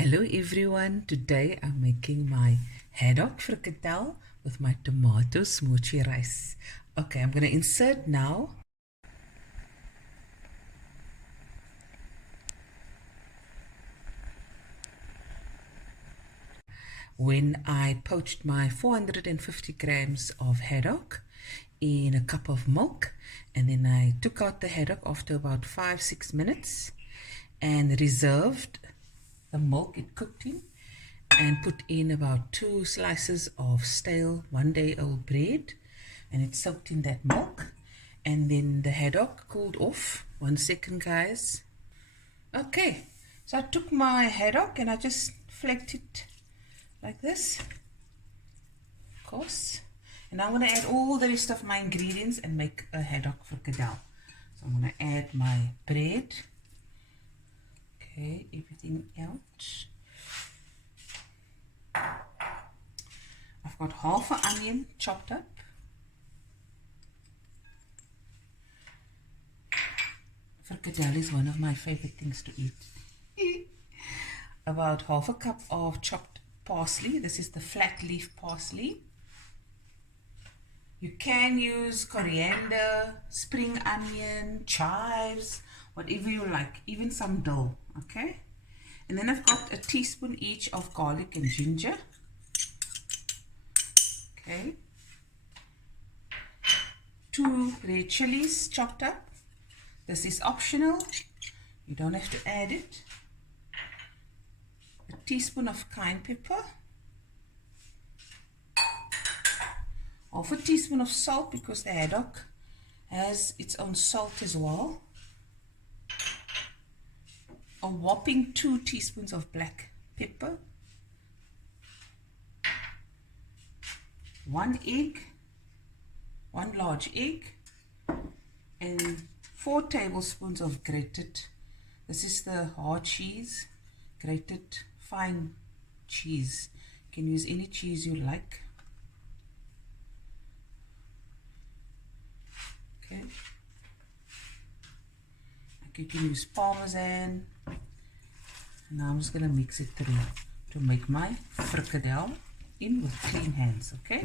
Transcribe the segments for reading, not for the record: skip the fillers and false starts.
Hello everyone, today I'm making my haddock frikkadel with my tomato smoortjie rice. Okay, I'm going to insert now. When I poached my 450 grams of haddock in a cup of milk, and then I took out the haddock after about 5-6 minutes and reserved the milk it cooked in, and put in about 2 slices of stale 1-day-old bread, and it soaked in that milk. And then the haddock cooled off. 1 second, guys. Okay, so I took my haddock and I just flaked it like this, of course, and I'm going to add all the rest of my ingredients and make a haddock frikkadel. So I'm going to add my bread. Okay, everything out. I've got half an onion chopped up. Frikkadel is one of my favorite things to eat. About half a cup of chopped parsley. This is the flat leaf parsley. You can use coriander, spring onion, chives, whatever you like, even some dill. Okay, and then I've got a teaspoon each of garlic and ginger. Okay, 2 red chilies chopped up. This is optional, you don't have to add it. A teaspoon of cayenne pepper, half a teaspoon of salt because the haddock has its own salt as well. A whopping 2 teaspoons of black pepper, 1 egg, 1 large egg, and 4 tablespoons of grated. This is the hard cheese, grated fine cheese. You can use any cheese you like. Okay. You can use parmesan. Now I'm just going to mix it through to make my frikkadel in with clean hands. Okay.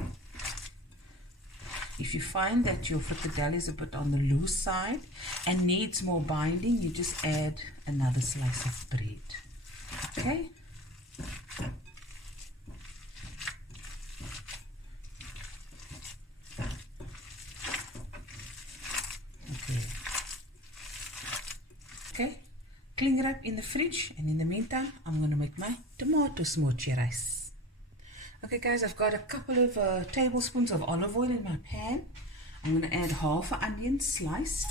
If you find that your frikkadel is a bit on the loose side and needs more binding, you just add another slice of bread. Okay. Okay, cling it up in the fridge, and in the meantime I'm going to make my tomato smoortjie rice. Okay guys, I've got a couple of tablespoons of olive oil in my pan. I'm going to add half an onion sliced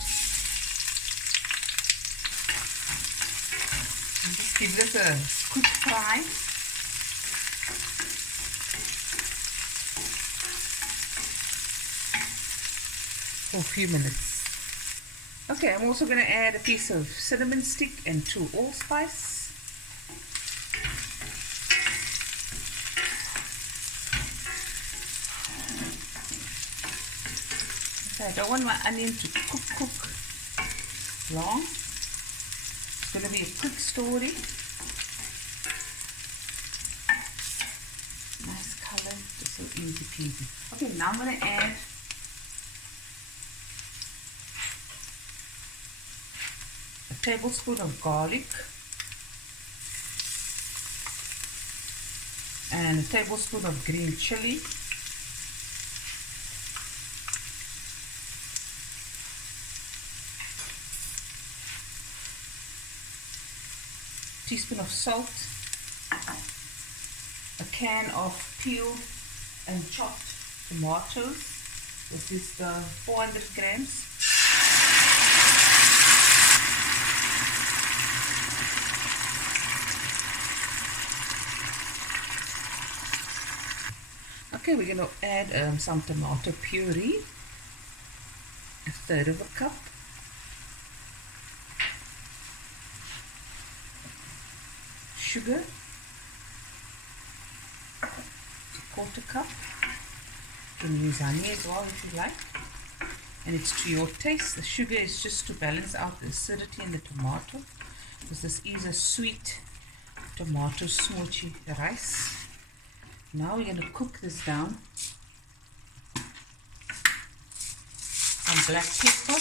and just give this a quick fry. For a few minutes. Okay, I'm also going to add a piece of cinnamon stick and 2 allspice. Okay, I don't want my onion to cook long. It's going to be a quick story. Nice color, just so easy peasy. Okay, now I'm going to add a tablespoon of garlic and a tablespoon of green chili, teaspoon of salt, a can of peeled and chopped tomatoes. This is the 400 grams. Okay, we're going to add some tomato puree, 1/3 of a cup. Sugar, 1/4 cup. You can use honey as well if you like. And it's to your taste. The sugar is just to balance out the acidity in the tomato, because this is a sweet tomato smoortjie rice. Now we're going to cook this down. Some black pepper.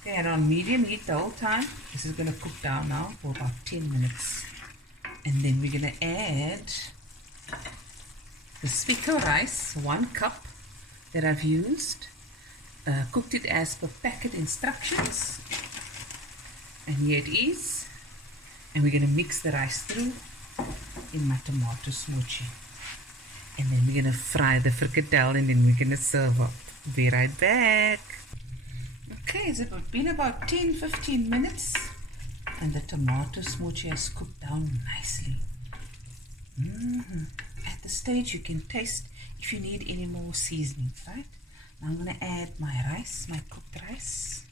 Okay, and on medium heat the whole time. This is going to cook down now for about 10 minutes. And then we're going to add the Frikkadel rice, 1 cup that I've used. Cooked it as per packet instructions. And here it is. And we're going to mix the rice through in my tomato smoortjie. And then we're going to fry the frikadel and then we're going to serve up. Be right back. Okay, so it's been about 10-15 minutes and the tomato smoortjie has cooked down nicely. At this stage you can taste if you need any more seasonings, right? Now I'm going to add my rice, my cooked rice.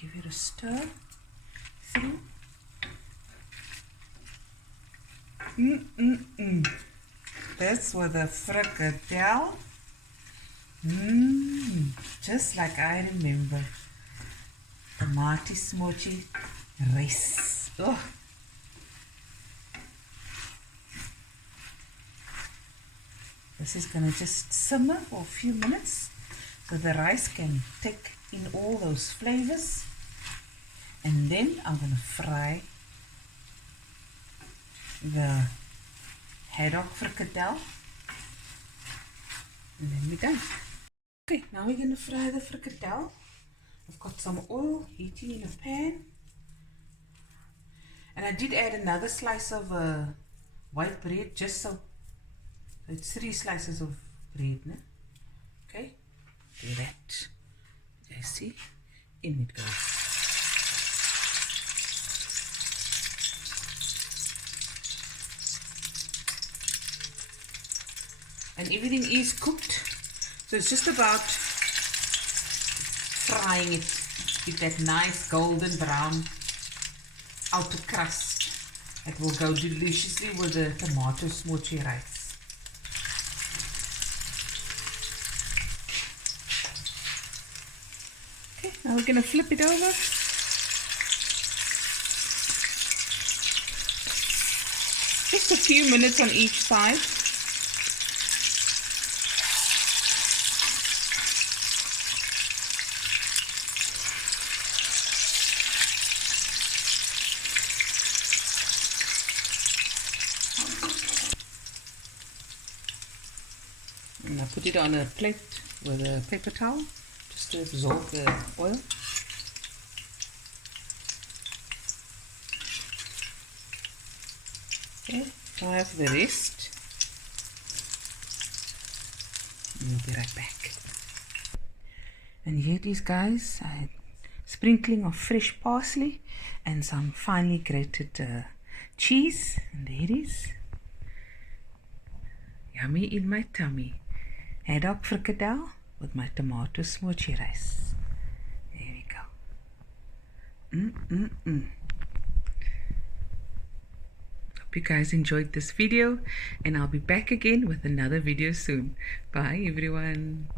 Give it a stir through. That's with a frikadel. Just like I remember. Tomato smoortjie rice. Oh. This is going to just simmer for a few minutes so the rice can take in all those flavors. And then I'm going to fry the haddock frikadel. And then we're done. Okay, now we're going to fry the frikadel. I've got some oil heating in a pan. And I did add another slice of white bread just so it's 3 slices of bread. No? Okay, do that. You see, in it goes. And everything is cooked, so it's just about frying it with that nice golden brown outer crust that will go deliciously with the tomato smoortjie rice. Okay, now we're going to flip it over. Just a few minutes on each side. And I put it on a plate with a paper towel just to absorb the oil. Okay, fry off the rest. And we'll be right back. And here it is, guys. A sprinkling of fresh parsley and some finely grated cheese. And there it is. Yummy in my tummy. Haddock frikadel with my tomato smoortjie rice. There we go. Hope you guys enjoyed this video, and I'll be back again with another video soon. Bye everyone.